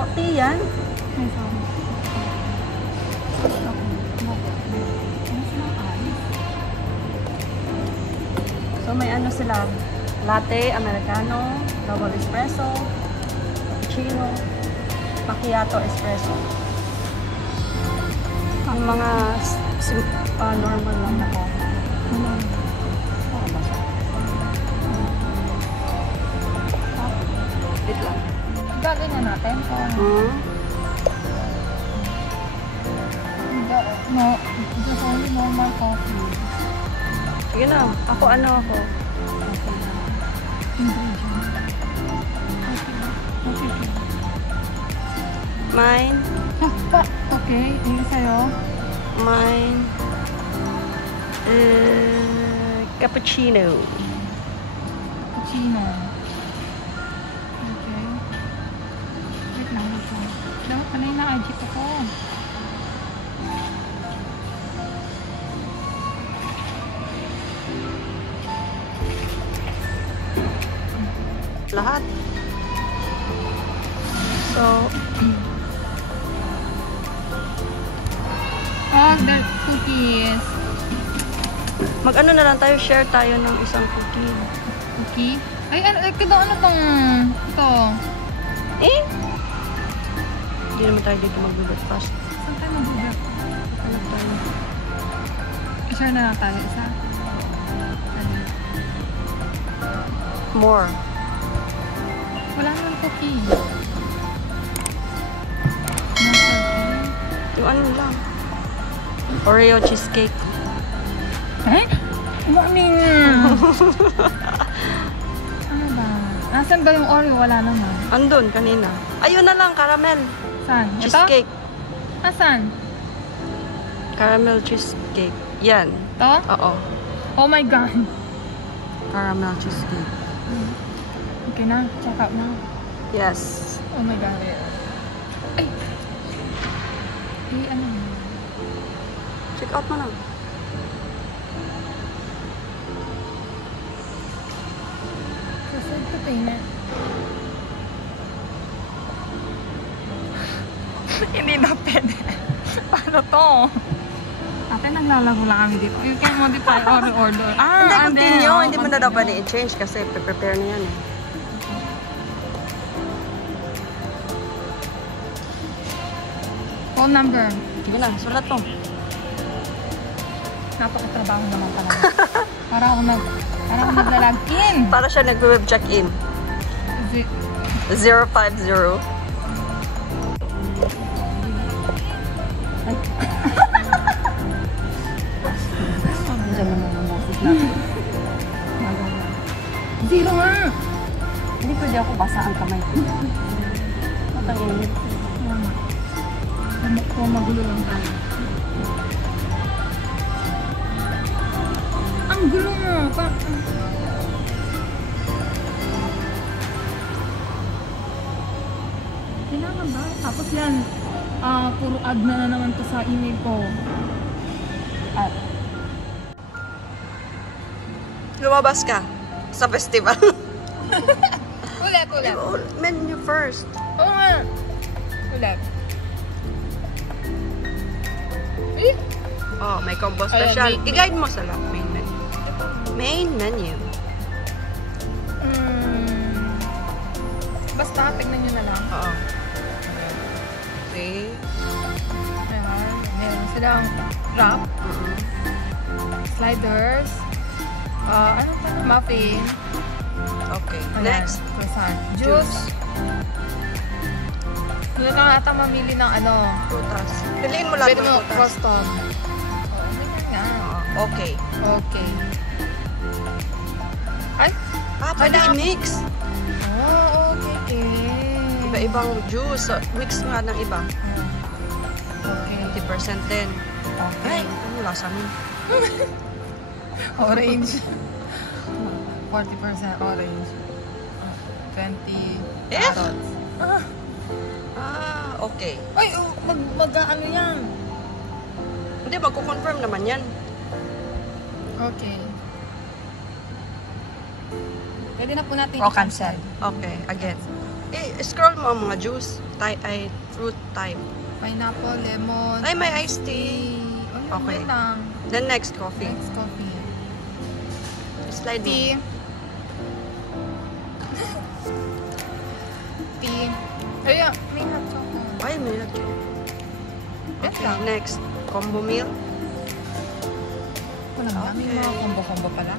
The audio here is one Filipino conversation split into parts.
40 yan. Ay, sorry. So may ano sila, latte, americano, double espresso, cappuccino, macchiato, espresso. Ang mga normal lang na ko. Wait lang. Gagawin na natin. No, just only normal coffee. Sige na, ako ano ako. Mine. Okay, yung sa'yo? Mine. Cappuccino. Cappuccino. Okay. Wait lang ito. Dapat panay na ajit ako. Lahat. So, oh, there's cookies. mag-ano na lang tayo, share tayo ng isang cookie. Cookie? Ay, ano tong, ito? Eh? Hindi naman tayo dito mag-breakfast. Saan tayo mag-breakfast? Hanap tayo. I-share na lang tayo, isa. More. Wala naman cookie. Yung ano lang. Oreo cheesecake. Eh? Morning! Ano ba? Nasaan ba yung Oreo? Wala naman. Andun, kanina. Ayun na lang, caramel. Saan? Cheesecake. Ito? Nasaan? Caramel cheesecake. Yan. Ito? Oo. Oh my God! Caramel cheesecake. Okay na. Check out na. Yes. Oh my God. Ay! Ano? Check out mo na. Proceed to payment. Hindi na pwede. Paano to? Ate, naglalago lang kami dito. You can modify order. Hindi, continue. Hindi mo na daw continue. pwede i-change kasi prepare na yan eh. Phone number. Sige na, sulat mo. Napakatrabaho naman pala. Para ako nagla-login. Para siya nag-web check-in. 050. Diyan naman ang boses natin. Zero nga! Hindi pwede ako basa ang kamay ko. Matangin. Magulo lang tayo. Ang gulo mo! Kailangan ba? Tapos yan, puro ad na naman to sa email ko. At Lumabas ka sa festival. ulit. Menu first. Oo nga. Ulit. Eh? Oh, may combo special. Main I-guide mo sa lahat. Main menu. Main menu. Basta, tignan nyo na lang. Oo. Okay. Ayan. Meron silang wrap, sliders, ano ito? Muffin. Okay. Ayan, Next. croissant. Juice. Hindi ka ata mamili ng ano. Prutas. Piliin mo lahat Pwede ng mo prutas. custom. Oo, ganyan nga. Okay. Okay. Ay! Pwede i-mix. Oh, okay. Iba-ibang juice. Mix nga ng iba. Okay. 20% din. Okay. Ay, ano lasa nun? Orange. 40% orange. 20 F? carrots. Okay. Ay, mag-ano yan? Hindi, magko-confirm naman yan. Okay. Pwede na po natin cancel. Okay, again. Scroll mo ang mga juice. Fruit type. Pineapple, lemon. Ay, may iced tea. Okay. Okay. Lang. Then next, coffee. Next coffee. Slide Tea. mo. Tea. Ay, may hot chocolate. Ay, may hot. Yes Okay, lang. next. Combo meal. Wala lang. May mga combo-combo pala.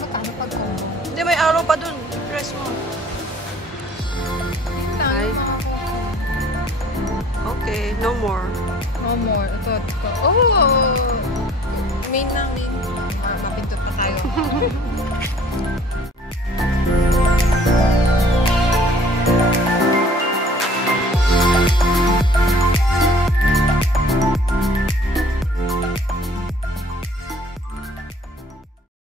Magkano pag combo? Hindi, may araw pa dun. Press mo. Ay. Ay. Okay, no more. No more. Ito. Oh! Main na, main. Mapindot pa tayo.